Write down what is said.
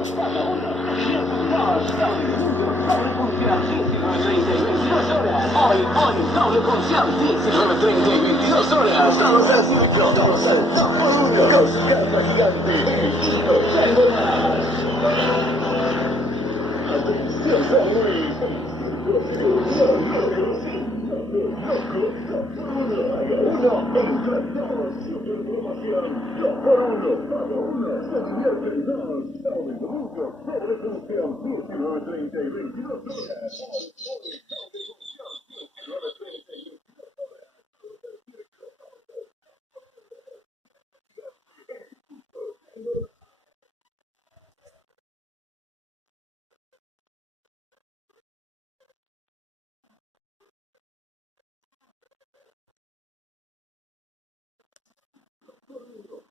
Paga uno. Doble función, 19:30 y 22 horas. Hoy, doble función, 19:30 y 22 horas. Todos al circo, todos al 2x1. Con su carpa gigante, el Circo Safari. Atención, San Luis. Uno, entra todos, super promoción. 2x1, paga uno, se divierte el dos. Sábado y domingo, doble función, 19:30 y 22 horas. Uno, dos,